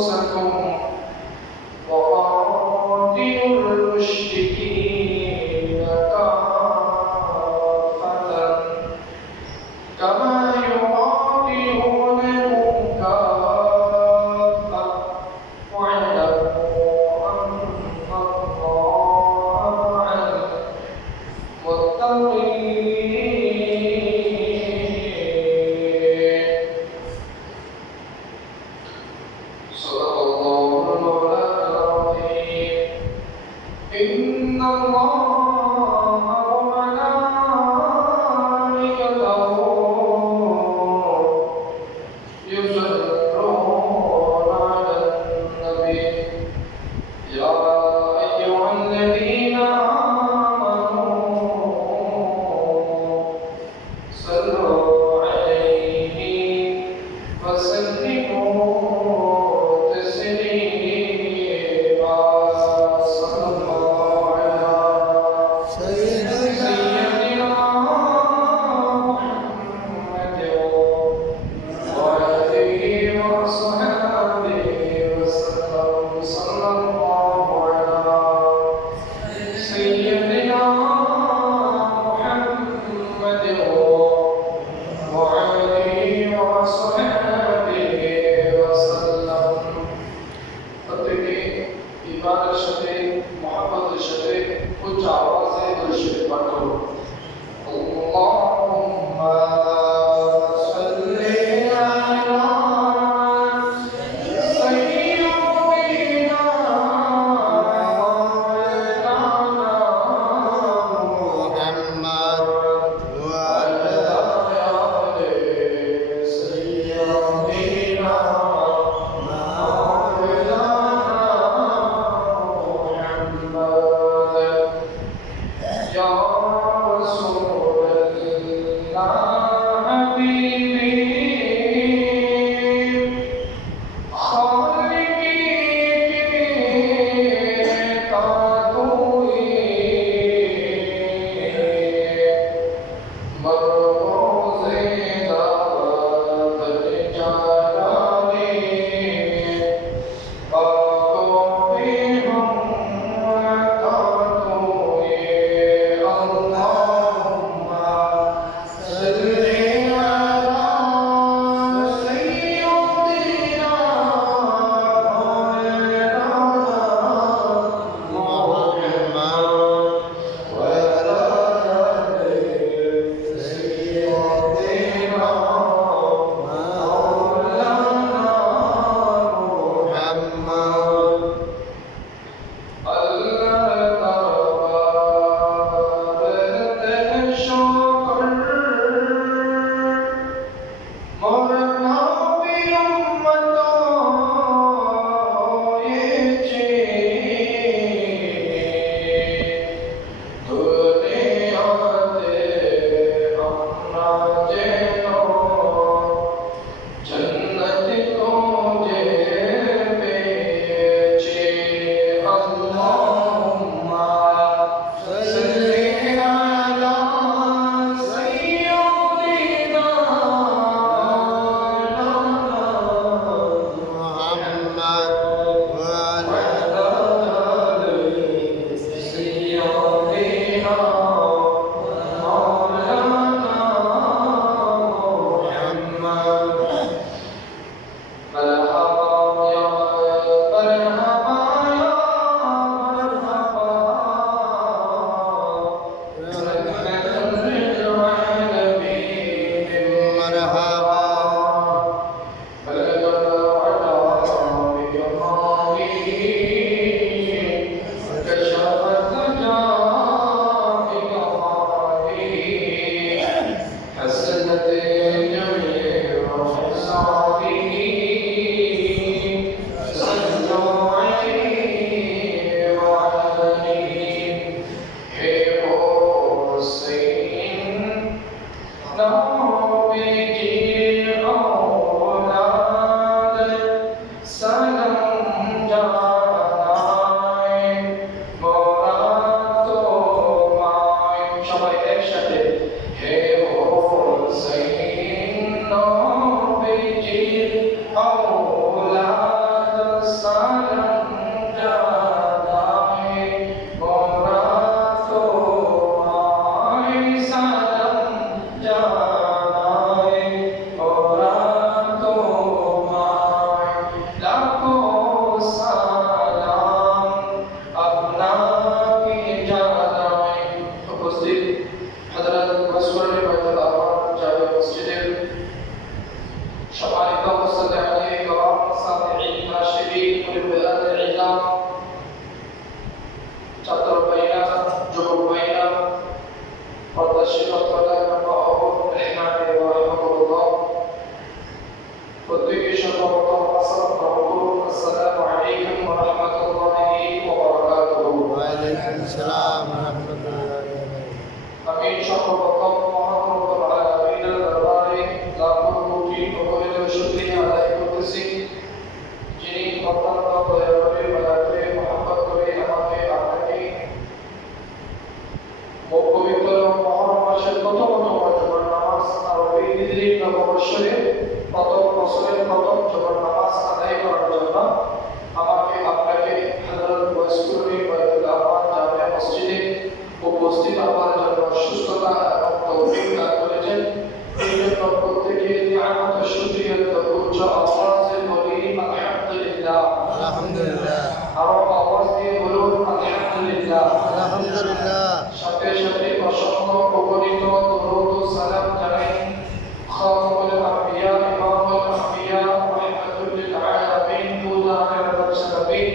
أنفسكم وقاتلوا المشركين كافة كما يقاتلونكم كافة واعلموا أن الله مع المتقين. صدق الله المولانا العظيم. إن الله وملائكته يصلون على النبي يا أيها الذين آمنوا صلوا عليه وسلموا تسليما. صلى الله على আলহামদুলিল্লাহ। আলহামদুলিল্লাহ। আরো আওয়াজ দিয়ে বলুন আলহামদুলিল্লাহ। আলহামদুলিল্লাহ। সাথে সাথে অসংখ্য অগণিত দরুদ ও সালাম জানাই খাতামুল আম্বিয়া ইমামুল আম্বিয়া রাহমাতুল লিল আলামিন মুদাহির রাসূলিন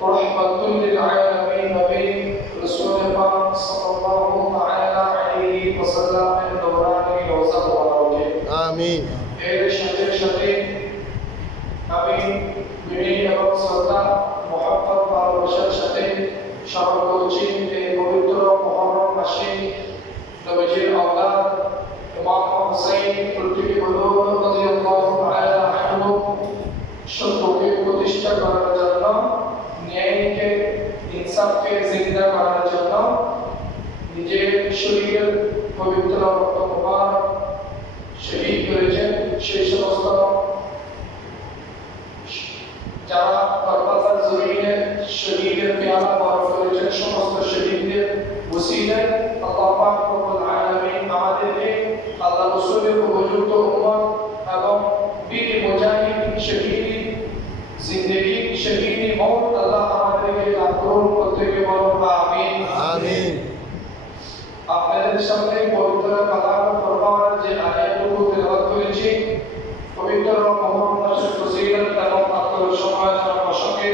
রাহমাতুল লিল আলামিন নবী রাসূল পাক সাল্লাল্লাহু তাআলা আলাইহি ওয়াসাল্লাম এর দৌরানি রওজা মুবারকে আমিন। এর সাথে সাথে আমি বিনয় এবং শ্রদ্ধা মোহাম্মদ ভালোবাসার সাথে স্মরণ করছি এই পবিত্র মুহররম মাসে নবীজির আওলাদ ইমাম হুসাইন প্রতিটি বলুন রাদিয়াল্লাহু তাআলা আনহু সত্যকে প্রতিষ্ঠা করার জন্য, ন্যায়কে ইনসাফকে জিন্দা করার জন্য নিজের শরীরের পবিত্র রক্ত মুবারক শহীদ করেছেন। সেই সমস্ত যারা কারবালার জমিনে শহীদের পেয়ালা বরণ করেছেন সমস্ত শহীদদের ওসিলায় আল্লাহ পাক রব্বুল আলামিন আমাদেরকে আল্লাহ রাসূলের উপযুক্ত উম্মত এবং বীর মুজাহিদ শহীদ জিন্দেগি শহীদ মওত আল্লাহ আমাদেরকে দান করুন। প্রত্যেকে বলুন আমিন। আমিন। আপনাদের সামনে পবিত্র কালাম ফরমান যে আয়াতটুকু তেলাওয়াত করেছি পবিত্র মুহররম মাসের ফজিলত এবং আত্মসমাজ প্রসঙ্গে